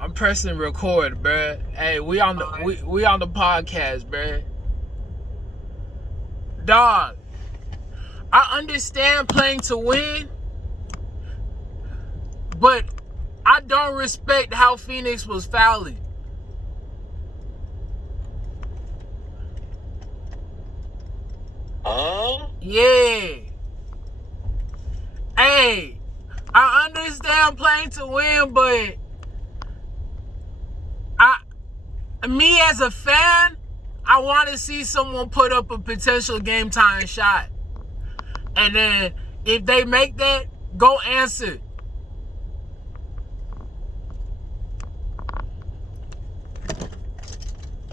I'm pressing record, bruh. Hey, we on the podcast, bruh. Dog, I understand playing to win, but I don't respect how Phoenix was fouling. Yeah. Hey, I understand playing to win, but me as a fan, I want to see someone put up a potential game-time shot. And then if they make that, go answer.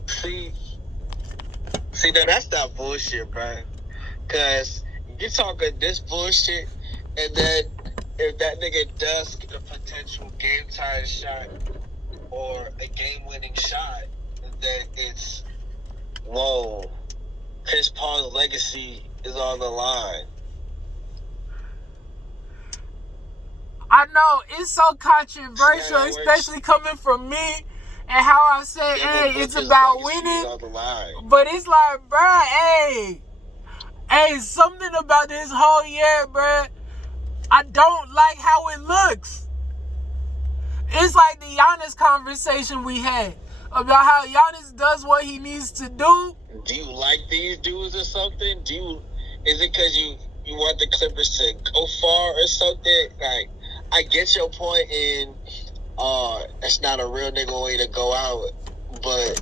See, that's not bullshit, bro. Because you talking this bullshit, and then if that nigga does get a potential game-time shot or a game-winning shot, then it's, whoa, Chris Paul's legacy is on the line. I know, it's so controversial, especially coming from me, and how I say, hey, it's about winning. But it's like, bruh, hey, something about this whole year, bruh, I don't like how it looks. It's like the Giannis conversation we had about how Giannis does what he needs to do. Do you like these dudes or something? Is it because you want the Clippers to go far or something? Like, I get your point in, it's not a real nigga way to go out, but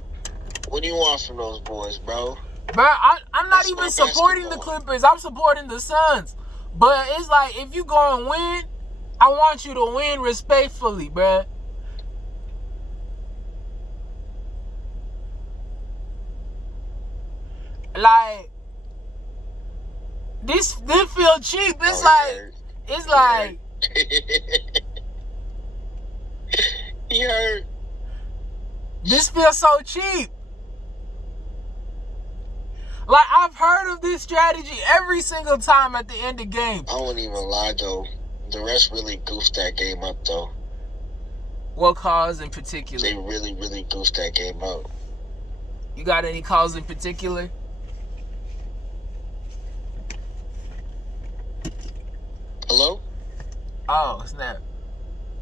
what do you want from those boys, bro? Bro, I'm not even supporting the Clippers. I'm supporting the Suns. But it's like, if you go and win, I want you to win respectfully, bro. Like, this feel cheap. It's like. He hurt. This feels so cheap. Like, I've heard of this strategy every single time at the end of games. I won't even lie, though. The refs really goofed that game up, though. What calls in particular? They really, really goofed that game up. You got any calls in particular? Hello? Oh, snap.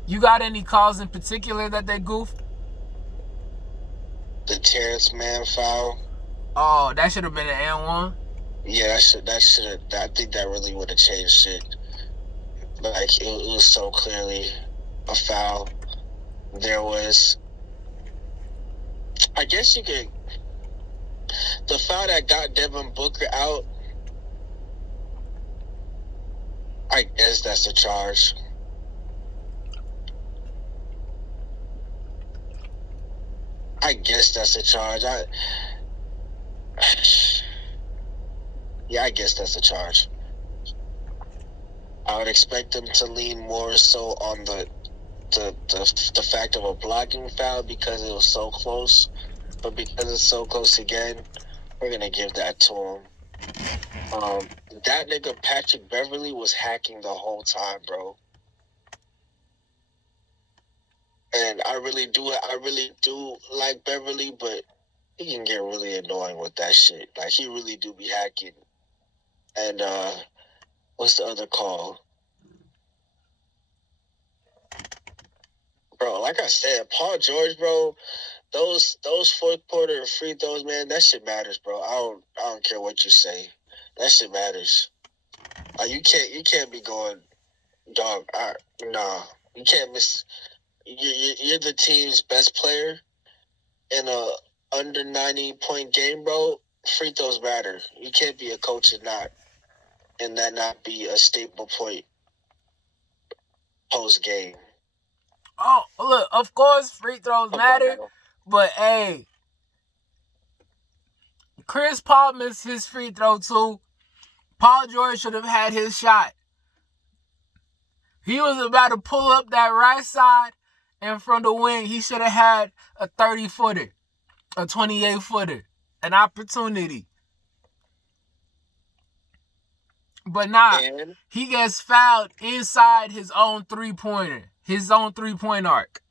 You got any calls in particular that they goofed? The Terrence Mann foul. Oh, that should have been an N1? Yeah, that should have. I think that really would have changed shit. Like, it was so clearly a foul. There was, I guess you could, the foul that got Devin Booker out, I guess that's a charge. I guess that's a charge. Yeah, I guess that's a charge. I would expect them to lean more so on the fact of a blocking foul because it was so close. But because it's so close again, we're going to give that to him. That nigga Patrick Beverley was hacking the whole time, bro. And I really do like Beverley, but he can get really annoying with that shit. Like, he really do be hacking. And, what's the other call? Bro, like I said, Paul George, bro, those fourth quarter free throws, man, that shit matters, bro. I don't care what you say. That shit matters. You can't be going, dog, nah. You can't miss. You're the team's best player in a under 90-point game, bro. Free throws matter. You can't be a coach and that not be a staple point post game. Oh, look, of course free throws matter, but hey, Chris Paul missed his free throw too. Paul George should have had his shot. He was about to pull up that right side and from the wing, he should have had a 30-footer, a 28-footer, an opportunity. But nah, he gets fouled inside his own three-pointer, his own three-point arc.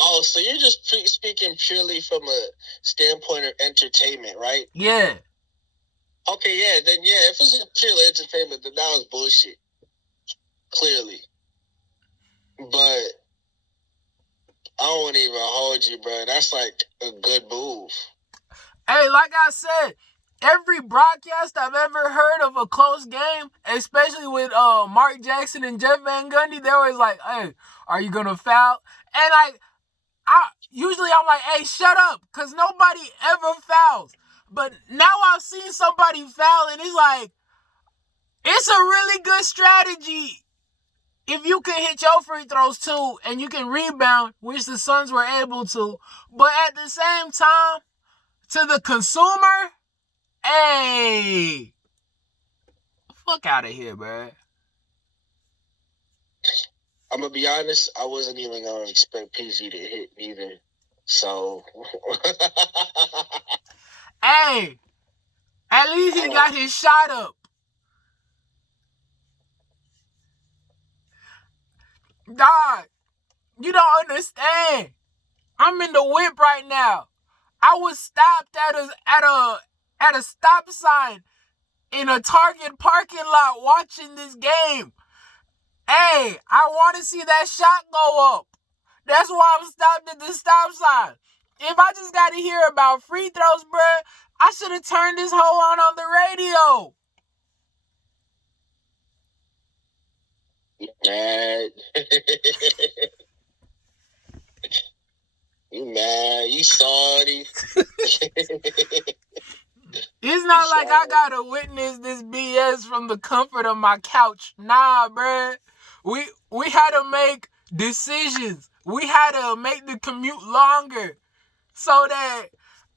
Oh, so you're just speaking purely from a standpoint of entertainment, right? Yeah. Okay, yeah, then yeah, if it's just pure entertainment, then that was bullshit. Clearly. But I don't want to even hold you, bro. That's like a good move. Hey, like I said, every broadcast I've ever heard of a close game, especially with Mark Jackson and Jeff Van Gundy, they're always like, hey, are you gonna foul? And usually I'm like, hey, shut up, because nobody ever fouls. But now I've seen somebody foul, and it's like, it's a really good strategy if you can hit your free throws too, and you can rebound, which the Suns were able to. But at the same time, to the consumer, hey, fuck out of here, bro. I'm gonna be honest, I wasn't even gonna expect PG to hit either. So Hey, at least he got his shot up. Dog, you don't understand. I'm in the whip right now. I was stopped at a stop sign in a Target parking lot watching this game. Hey, I want to see that shot go up. That's why I'm stopped at the stop sign. If I just got to hear about free throws, bruh, I should have turned this hoe on the radio. You mad? You mad? You salty? It's not like I gotta witness this BS from the comfort of my couch. Nah, bruh. We had to make decisions. We had to make the commute longer so that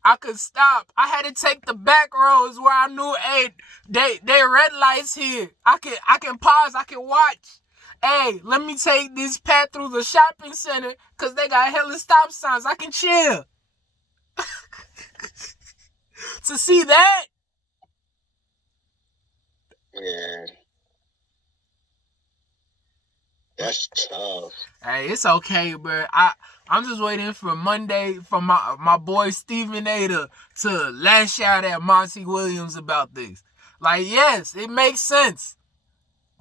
I could stop. I had to take the back roads where I knew, hey, they red lights here. I can pause. I can watch. Hey, let me take this path through the shopping center because they got hella stop signs. I can chill. To see that? Yeah. That's tough. Hey, it's okay, bro. I'm just waiting for Monday for my boy Stephen A to lash out at Monty Williams about this. Like, yes, it makes sense.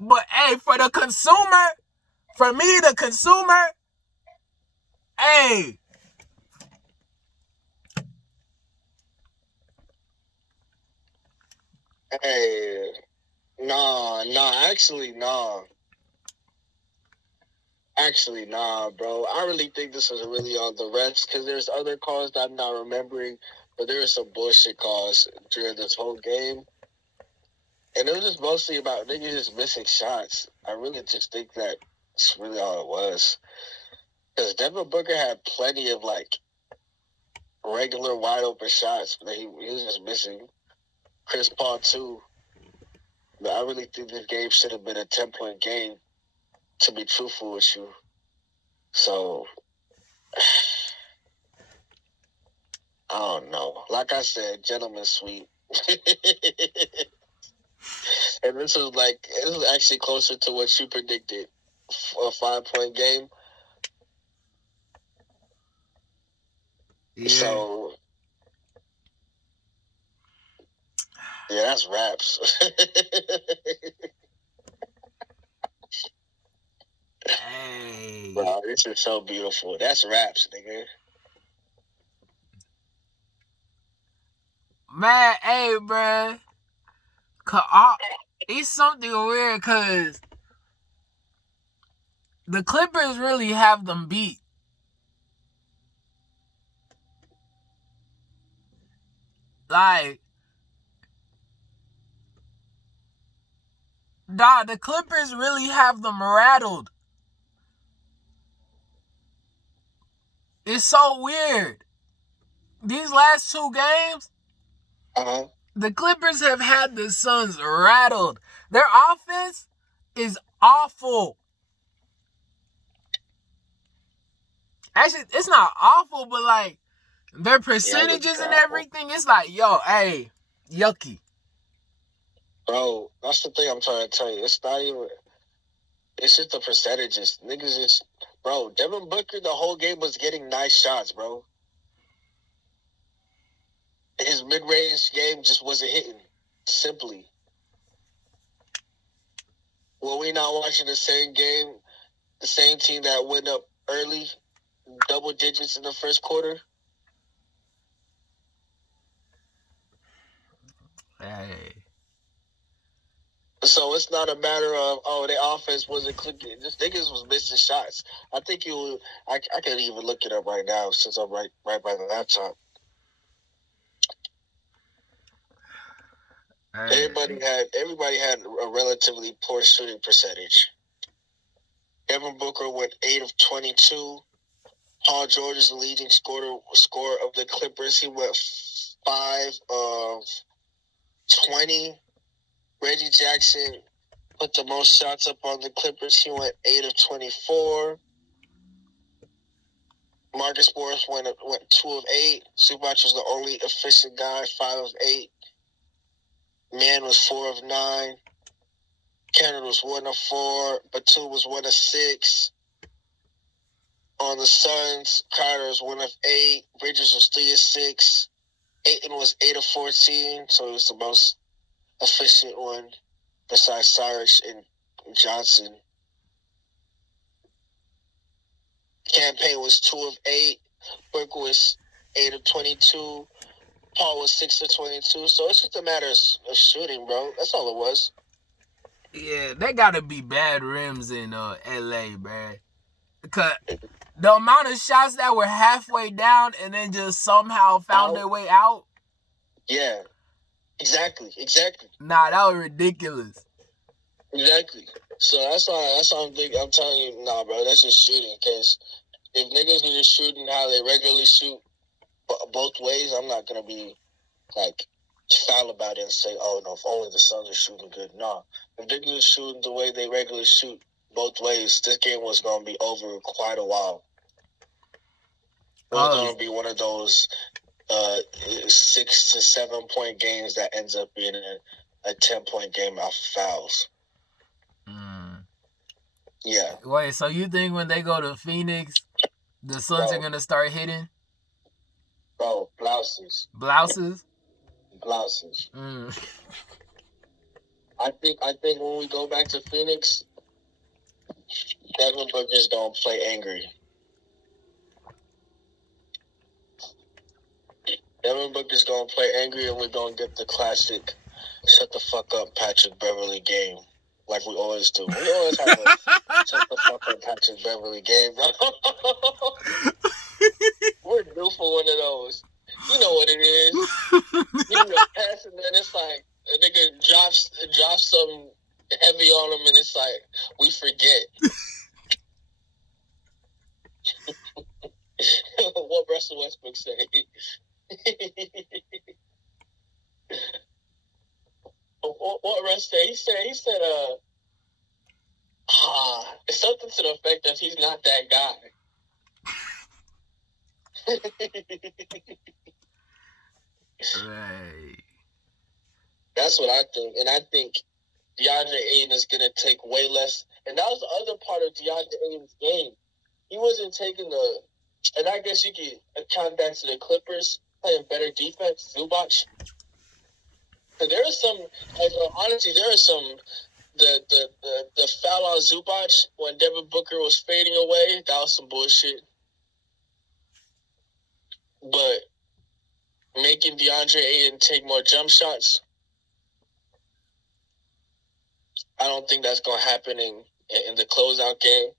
But hey, for the consumer, for me, the consumer, hey. Hey, actually, nah. Actually, nah, bro. I really think this was really on the refs because there's other calls that I'm not remembering, but there were some bullshit calls during this whole game. And it was just mostly about niggas just missing shots. I really just think that's really all it was. Because Deandre Booker had plenty of, like, regular wide open shots, but he was just missing. Chris Paul, too. But I really think this game should have been a 10-point game, to be truthful with you. So, I don't know. Like I said, gentlemen sweep. And this was actually closer to what you predicted. A 5-point game. Yeah. So, yeah, that's raps. Hey. Bro, this is so beautiful. That's raps, nigga. Man, hey, bro. It's something weird because the Clippers really have them beat. Like, dog, the Clippers really have them rattled. It's so weird. These last two games, the Clippers have had the Suns rattled. Their offense is awful. Actually, it's not awful, but like their percentages and everything, it's like, yo, hey, yucky. Bro, that's the thing I'm trying to tell you. It's not even. It's just the percentages. Niggas just Bro, Devin Booker the whole game was getting nice shots, bro. His mid-range game just wasn't hitting. Simply. Were we not watching the same game, the same team that went up early, double digits in the first quarter? Hey. So it's not a matter of, their offense wasn't clicking. This niggas was missing shots. I think I can even look it up right now since I'm right by the laptop. Hey. Everybody had a relatively poor shooting percentage. Devin Booker went 8 of 22. Paul George is the leading scorer of the Clippers. He went 5 of 20. Reggie Jackson put the most shots up on the Clippers. He went 8 of 24. Marcus Morris went 2 of 8. Zubac was the only efficient guy, 5 of 8. Mann was 4 of 9. Kennard was 1 of 4. Batum was 1 of 6. On the Suns, Carter was 1 of 8. Bridges was 3 of 6. Ayton was 8 of 14, so it was the most efficient one besides Saric and Johnson. Campaign was 2 of 8. Burke was 8 of 22. Paul was 6 of 22. So it's just a matter of shooting, bro. That's all it was. Yeah, they gotta be bad rims in LA, bro. Because the amount of shots that were halfway down and then just somehow found their way out. Yeah, exactly. Nah, that was ridiculous. Exactly. So that's why I'm telling you, nah, bro, that's just shooting. Because if niggas are just shooting how they regularly shoot both ways, I'm not gonna be like foul about it and say, oh no, if only the Suns are shooting good. Nah, if they're just shooting the way they regularly shoot both ways, this game was gonna be over quite a while. It was gonna be one of those 6 to 7 point games that ends up being a 10-point game off of fouls. Yeah. Wait, so you think when they go to Phoenix, the Suns are gonna start hitting? Bro, blouses. Blouses? I think when we go back to Phoenix, Devin Booker's gonna play angry. Devin Booker's gonna play angry, and we're gonna get the classic "shut the fuck up, Patrick Beverley" game, like we always do. We always have a "shut the fuck up, Patrick Beverley" game, bro. We're due for one of those. You know what it is. You need a pass, and then it's like a nigga drops something heavy on him, and it's like we forget. What Russell Westbrook say? What Russ say? He said, it's something to the effect that he's not that guy. Right. That's what I think. And I think DeAndre Ayton is going to take way less. And that was the other part of DeAndre Ayton's game. He wasn't taking and I guess you could account that to the Clippers playing better defense, Zubac. And there is some, honestly, there is some, the foul on Zubac when Devin Booker was fading away, that was some bullshit. But making DeAndre Ayton take more jump shots, I don't think that's going to happen in the closeout game.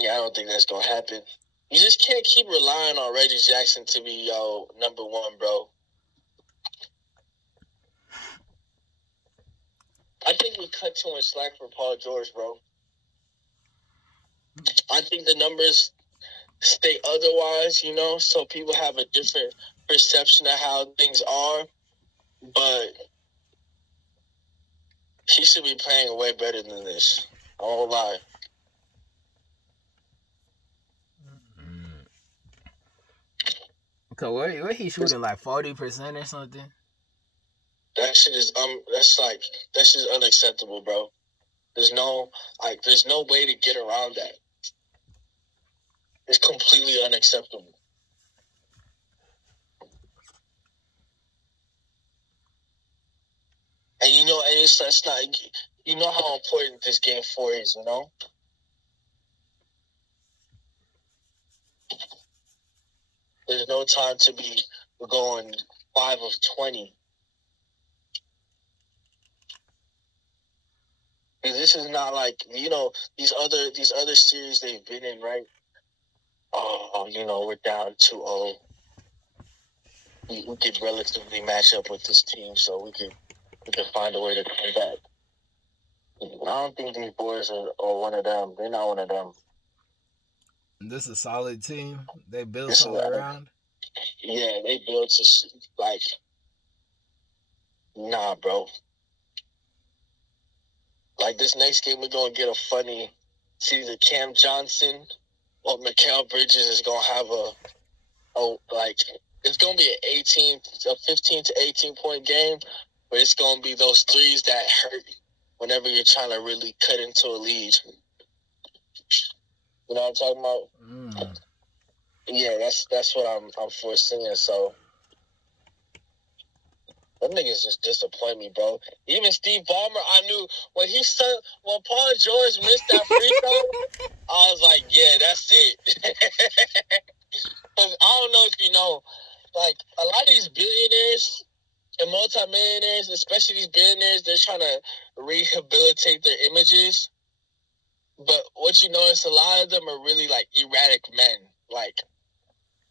Yeah, I don't think that's going to happen. You just can't keep relying on Reggie Jackson to be number one, bro. I think we cut too much slack for Paul George, bro. I think the numbers stay otherwise, so people have a different perception of how things are. But he should be playing way better than this. I won't lie. So what he shooting, like 40% or something? That shit is that's just unacceptable, bro. There's no way to get around that. It's completely unacceptable. And it's not. You know how important this game 4 is. There's no time to be going 5 of 20. And this is not like these other series they've been in, right? Oh, we're down 2-0. We could relatively match up with this team, so we could find a way to come back. I don't think these boys are one of them. They're not one of them. This is a solid team. They built solid around. Yeah, they built nah, bro. Like this next game, we're gonna get a funny. It's either Cam Johnson or Mikal Bridges is gonna have it's gonna be a 15 to 18 point game, but it's gonna be those threes that hurt whenever you're trying to really cut into a lead. You know what I'm talking about? Yeah, that's what I'm foreseeing. So them niggas just disappoint me, bro. Even Steve Ballmer, I knew when Paul George missed that free throw, I was like, yeah, that's it. Because I don't know if you know, like a lot of these billionaires and multimillionaires, especially these billionaires, they're trying to rehabilitate their images. But what you notice, a lot of them are really like erratic men, like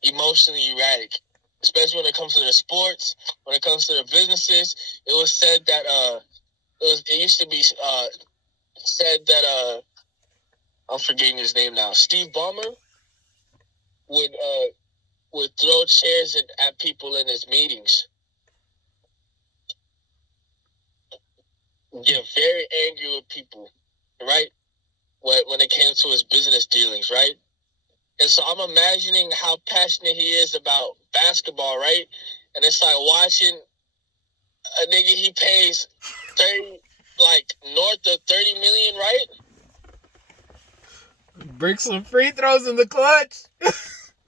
emotionally erratic, especially when it comes to their sports, when it comes to their businesses. It was said that it used to be said that I'm forgetting his name now. Steve Ballmer would throw chairs at people in his meetings. Get very angry with people, right? When it came to his business dealings, right? And so I'm imagining how passionate he is about basketball, right? And it's like watching a nigga he pays 30, like north of 30 million, right? Break some free throws in the clutch.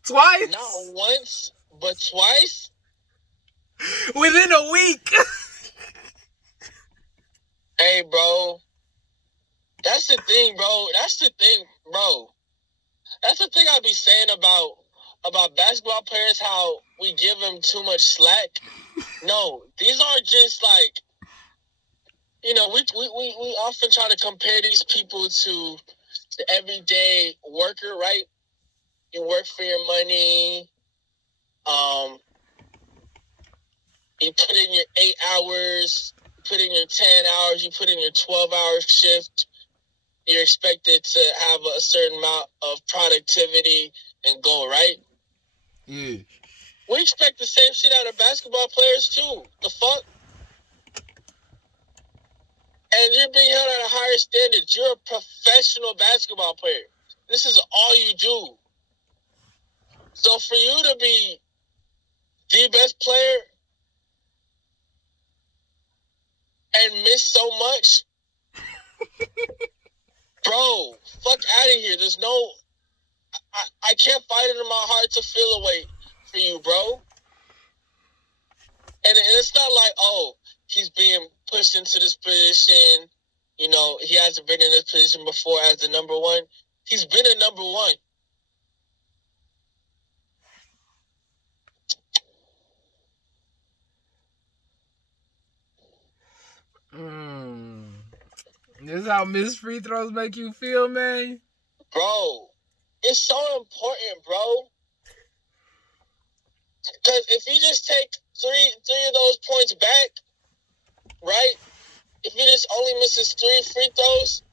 Twice. Not once, but twice. Within a week. Hey, bro. That's the thing, bro. That's the thing I be saying about basketball players, how we give them too much slack. No, these aren't just like, we often try to compare these people to the everyday worker, right? You work for your money. You put in your 8 hours, you put in your 10 hours, you put in your 12-hour shift. You're expected to have a certain amount of productivity and goal, right? Yeah. We expect the same shit out of basketball players too. The fuck? And you're being held at a higher standard. You're a professional basketball player. This is all you do. So for you to be the best player and miss so much, bro, fuck out of here. There's no... I can't fight it in my heart to feel a way for you, bro. And it's not like, oh, he's being pushed into this position. He hasn't been in this position before as the number one. He's been a number one. This is how missed free throws make you feel, man? Bro, it's so important, bro. Because if you just take three of those points back, right? If he just only misses 3 free throws,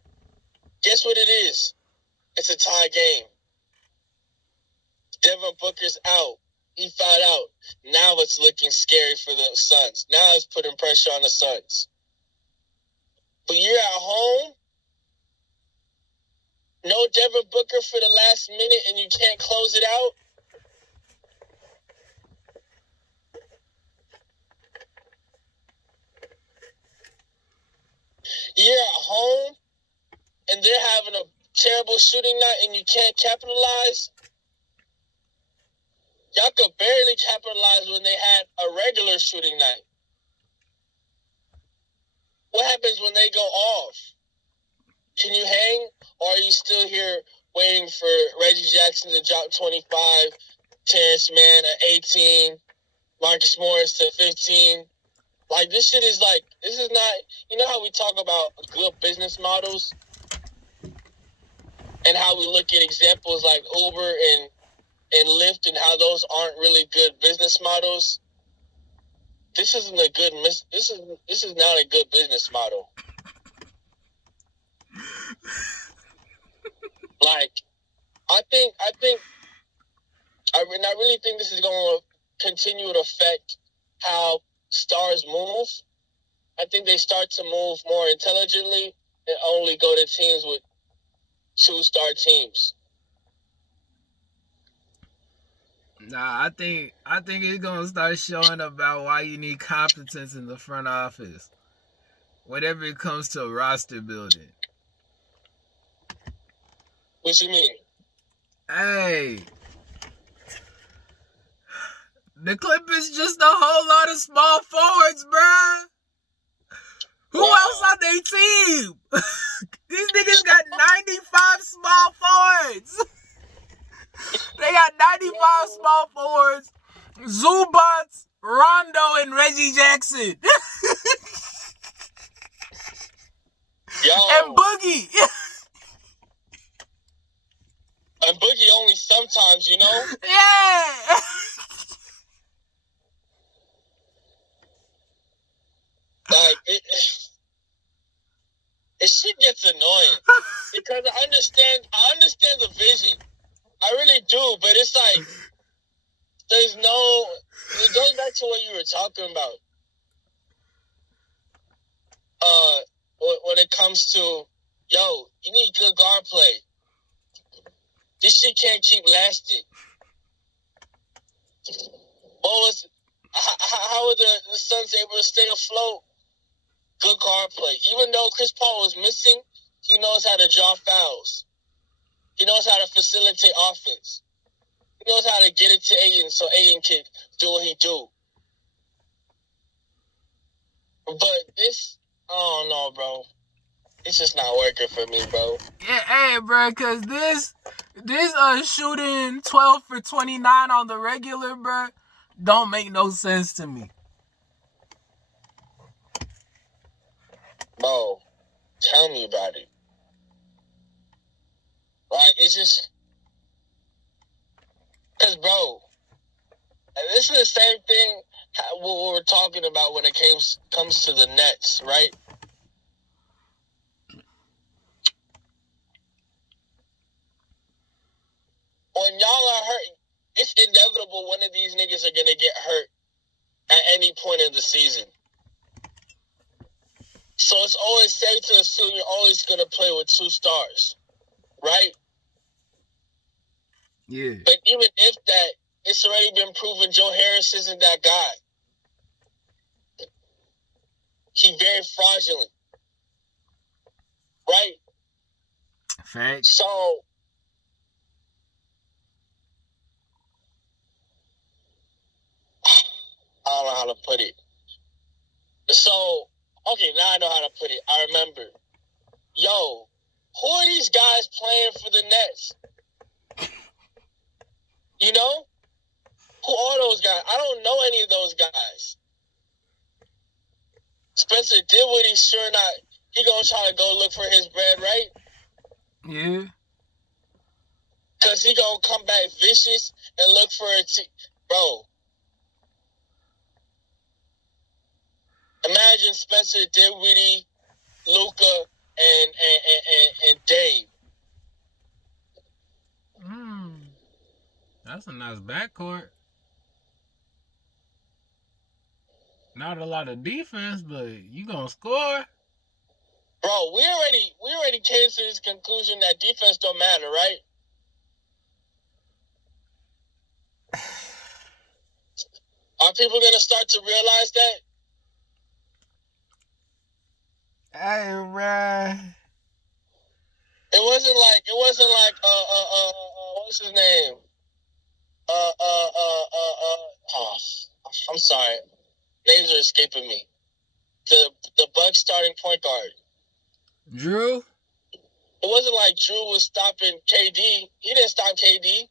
guess what it is? It's a tie game. Devin Booker's out. He fouled out. Now it's looking scary for the Suns. Now it's putting pressure on the Suns. But you're at home. No Devin Booker for the last minute, and you can't close it out. You're at home. and they're having a terrible shooting night and you can't capitalize. Y'all could barely capitalize when they had a regular shooting night. What happens when they go off? Can you hang, or are you still here waiting for Reggie Jackson to drop 25, Terrence Mann at 18, Marcus Morris to 15? Like, this is not, you know how we talk about good business models and how we look at examples like Uber and Lyft and how those aren't really good business models? This is not a good business model. Like, I really think this is going to continue to affect how stars move. I think they start to move more intelligently and only go to teams with 2-star teams. Nah, I think it's gonna start showing about why you need competence in the front office, whenever it comes to roster building. What you mean? Hey, the Clippers just a whole lot of small forwards, bruh. Who else on their team? These niggas got 95 small forwards. They got 95 small forwards. Zubats, Rondo, and Reggie Jackson. And Boogie. And Boogie only sometimes, you know? Yeah. Like, it shit gets annoying. Because I understand the vision. I really do, but it's like, it goes back to what you were talking about. When it comes to, you need good guard play. This shit can't keep lasting. How were the Suns able to stay afloat? Good guard play. Even though Chris Paul was missing, he knows how to draw fouls. He knows how to facilitate offense. He knows how to get it to Ayton so Ayton can do what he do. But this, I don't know, bro. It's just not working for me, bro. Yeah, hey, bro, because this shooting 12 for 29 on the regular, bro, don't make no sense to me. Bro, tell me about it. Like, it's just... Because, bro, this is the same thing what we're talking about when it comes to the Nets, right? When y'all are hurt, it's inevitable one of these niggas are going to get hurt at any point in the season. So it's always safe to assume you're always going to play with 2 stars, right? Yeah. But even if that, it's already been proven Joe Harris isn't that guy. He's very fraudulent, right? Facts. So, I don't know how to put it. So, okay, now I know how to put it. I remember. Who are these guys playing for the Nets? You know? Who are those guys? I don't know any of those guys. Spencer Dinwiddie's sure not. He gonna try to go look for his bread, right? Yeah. Because he gonna come back vicious and look for a team. Bro. Imagine Spencer Dinwiddie, Luka, and Dave. That's a nice backcourt. Not a lot of defense, but you gonna score. Bro, we already came to this conclusion that defense don't matter, right? Are people gonna start to realize that? Hey, bruh. It wasn't like what's his name? Oh, I'm sorry. Names are escaping me. The Bucks starting point guard. Drew? It wasn't like Drew was stopping KD. He didn't stop KD.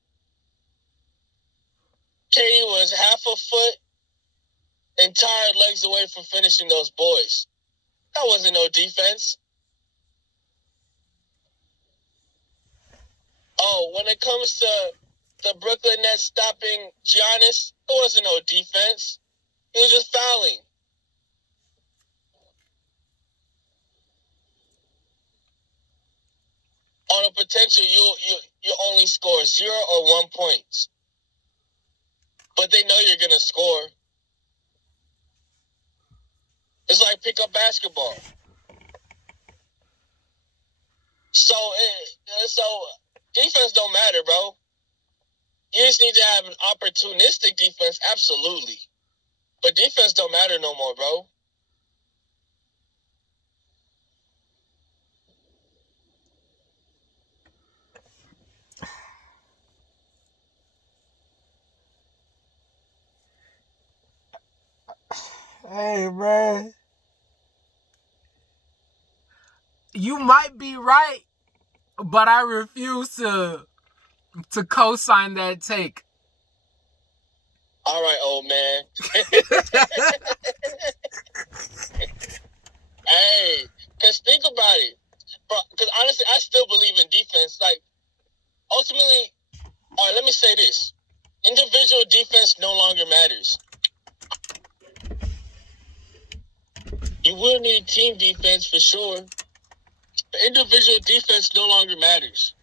KD was half a foot and tired legs away from finishing those boys. That wasn't no defense. Oh, when it comes to the Brooklyn Nets stopping Giannis, it wasn't no defense. He was just fouling. On a potential, you only score 0 or 1 points. But they know you're going to score. It's like pick-up basketball. So defense don't matter, bro. You just need to have an opportunistic defense, absolutely. But defense don't matter no more, bro. Hey, man. You might be right, but I refuse to co-sign that take. All right, old man. Hey, because think about it. Because honestly, I still believe in defense. Like, ultimately, all right, let me say this. Individual defense no longer matters. You will need team defense for sure. But individual defense no longer matters.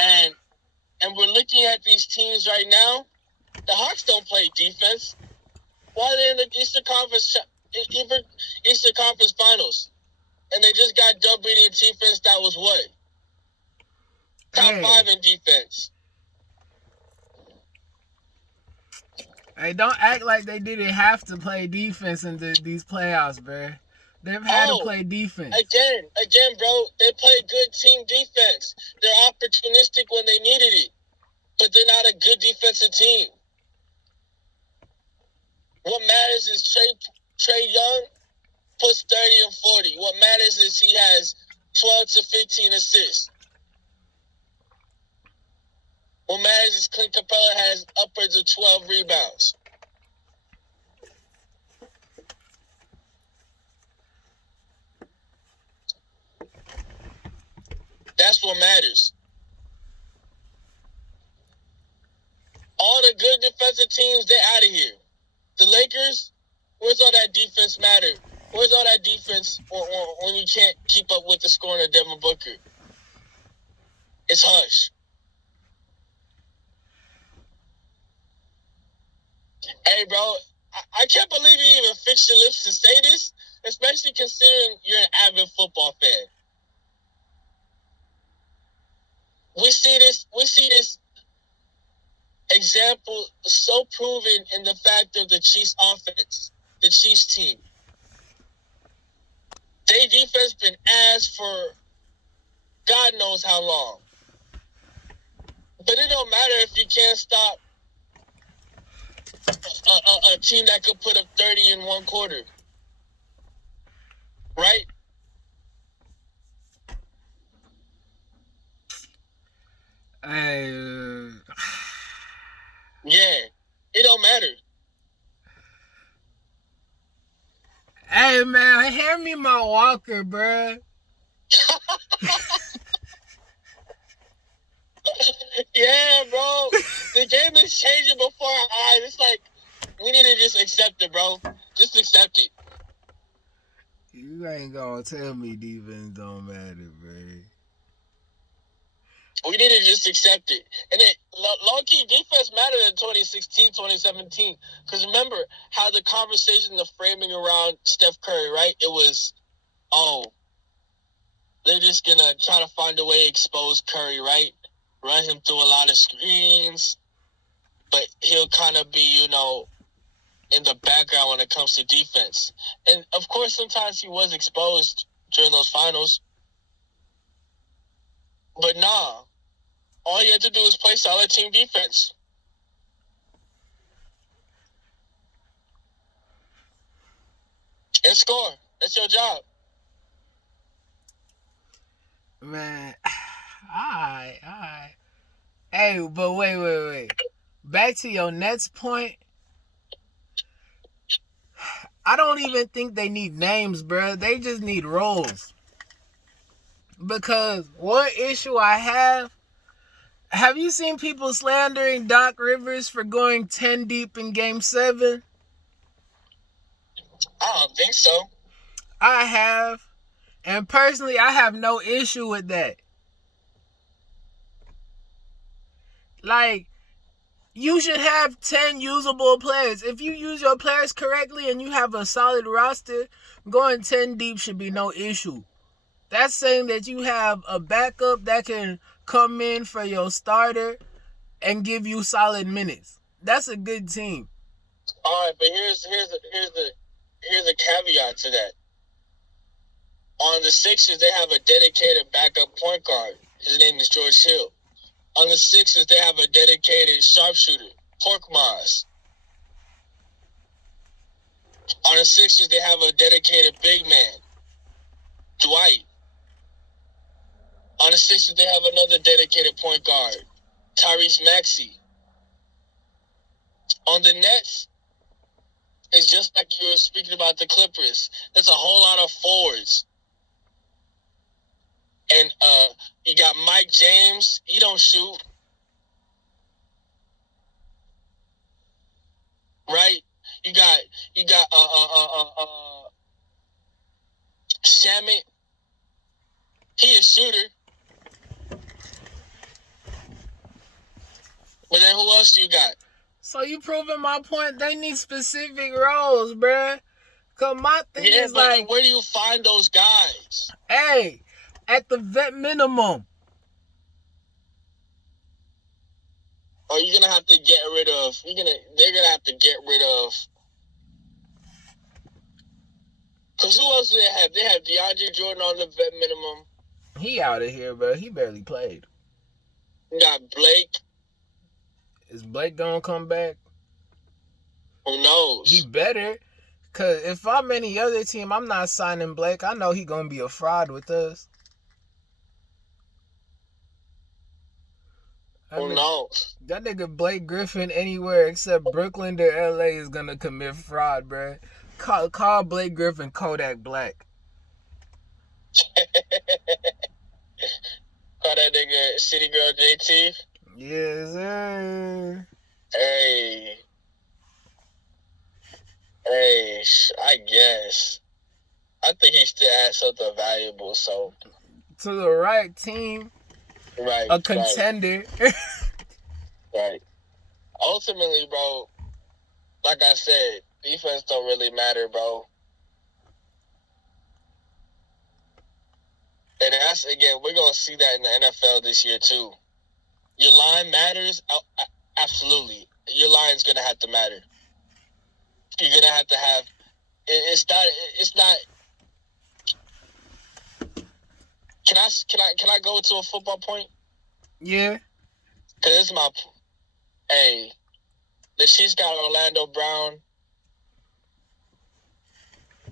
And we're looking at these teams right now. The Hawks don't play defense. Why are they in the Eastern Conference Finals? And they just got done beating a defense that was what? Top 5 in defense. Hey, don't act like they didn't have to play defense in these playoffs, bro. They've had to play defense. Again, bro, they play good team defense. They're opportunistic when they needed it. But they're not a good defensive team. What matters is Trae Young puts 30 and 40. What matters is he has 12 to 15 assists. What matters is Clint Capella has upwards of 12 rebounds. That's what matters. All the good defensive teams, they're out of here. The Lakers, where's all that defense matter? Where's all that defense when you can't keep up with the scoring of Deandre Booker? It's hush. Hey, bro, I can't believe you even fixed your lips to say this, especially considering you're an avid football fan. We see this example so proven in the fact of the Chiefs offense, the Chiefs team. Their defense been ass for God knows how long. But it don't matter if you can't stop a team that could put up 30 in one quarter. Right? Yeah, it don't matter. Hey, man, hand me my walker, bruh. Yeah, bro. The game is changing before our eyes. It's like, we need to just accept it, bro. Just accept it. You ain't gonna tell me defense don't matter, bro. We need to just accept it. And then, low-key, defense mattered in 2016, 2017. Because remember how the conversation, the framing around Steph Curry, right? It was, they're just going to try to find a way to expose Curry, right? Run him through a lot of screens. But he'll kind of be, in the background when it comes to defense. And, of course, sometimes he was exposed during those finals. But, nah. All you had to do is play solid team defense. And score. That's your job. Man, alright. Hey, but wait. Back to your Nets point. I don't even think they need names, bro. They just need roles. Because one issue I have you seen people slandering Doc Rivers for going 10 deep in Game 7? I don't think so. I have. And personally, I have no issue with that. Like, you should have 10 usable players. If you use your players correctly and you have a solid roster, going 10 deep should be no issue. That's saying that you have a backup that can come in for your starter and give you solid minutes. That's a good team. All right, but here's the caveat to that. On the Sixers, they have a dedicated backup point guard. His name is George Hill. On the Sixers, they have a dedicated sharpshooter, Korkmaz. On the Sixers, they have a dedicated big man, Dwight. On the Sixers, they have another dedicated point guard, Tyrese Maxey. On the Nets, it's just like you were speaking about the Clippers. There's a whole lot of forwards. And you got Mike James. He don't shoot. Right? You got Shamit. He a shooter. But then who else you got? So you proving my point. They need specific roles, bruh. Cause my thing is like, where do you find those guys? Hey, at the vet minimum. Or you're gonna have to get rid of. They're gonna have to get rid of. Cause who else do they have? They have DeAndre Jordan on the vet minimum. He out of here, bro. He barely played. You got Blake. Is Blake gonna come back? Who knows? He better. Cause if I'm any other team, I'm not signing Blake. I know he gonna be a fraud with us. Who knows? That nigga Blake Griffin anywhere except Brooklyn to LA is gonna commit fraud, bro. Call Blake Griffin Kodak Black. Call that nigga City Girl JT? Yes, sir. Hey, I guess. I think he still has something valuable, so. To the right team. Right. A contender. Right. Ultimately, bro, like I said, defense don't really matter, bro. And that's, again, we're going to see that in the NFL this year, too. Your line matters? Absolutely. Your line's going to have to matter. You're going to have... It's not... Can I go to a football point? Yeah. Because it's my... Hey, the Chiefs got Orlando Brown,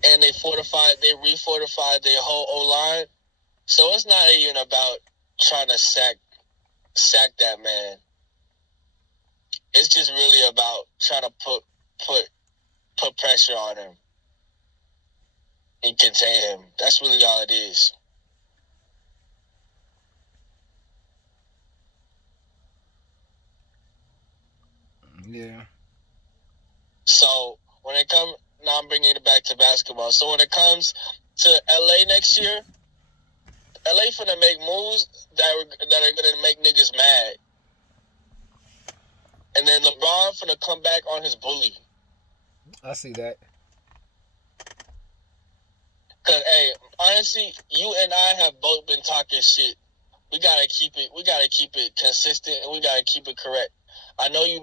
and they refortified their whole O-line. So it's not even about trying to sack that man. It's just really about trying to put pressure on him and contain him. That's really all it is. Yeah. So when it comes, now I'm bringing it back to basketball. So when it comes to LA next year, LA finna make moves that are gonna make niggas mad. And then LeBron finna come back on his bully. I see that. Cause hey, honestly, you and I have both been talking shit. We gotta keep it consistent, and we gotta keep it correct. I know you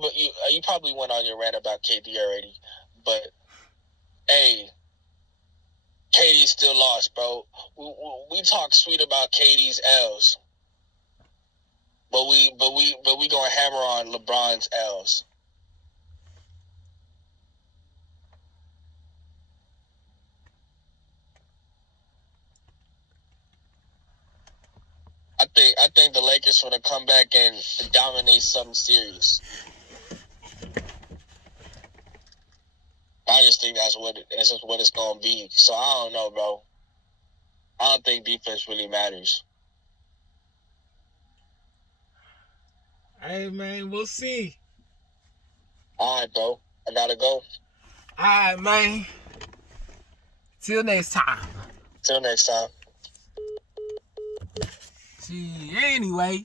probably went on your rant about KD already, But hey, KD still lost, bro. We talk sweet about KD's L's, but we gonna hammer on LeBron's L's. I think the Lakers want to come back and dominate something serious. I just think that's what it's gonna be. So I don't know, bro. I don't think defense really matters. Hey, man, we'll see. All right, bro. I gotta go. All right, man. Till next time. Till next time. See, anyway.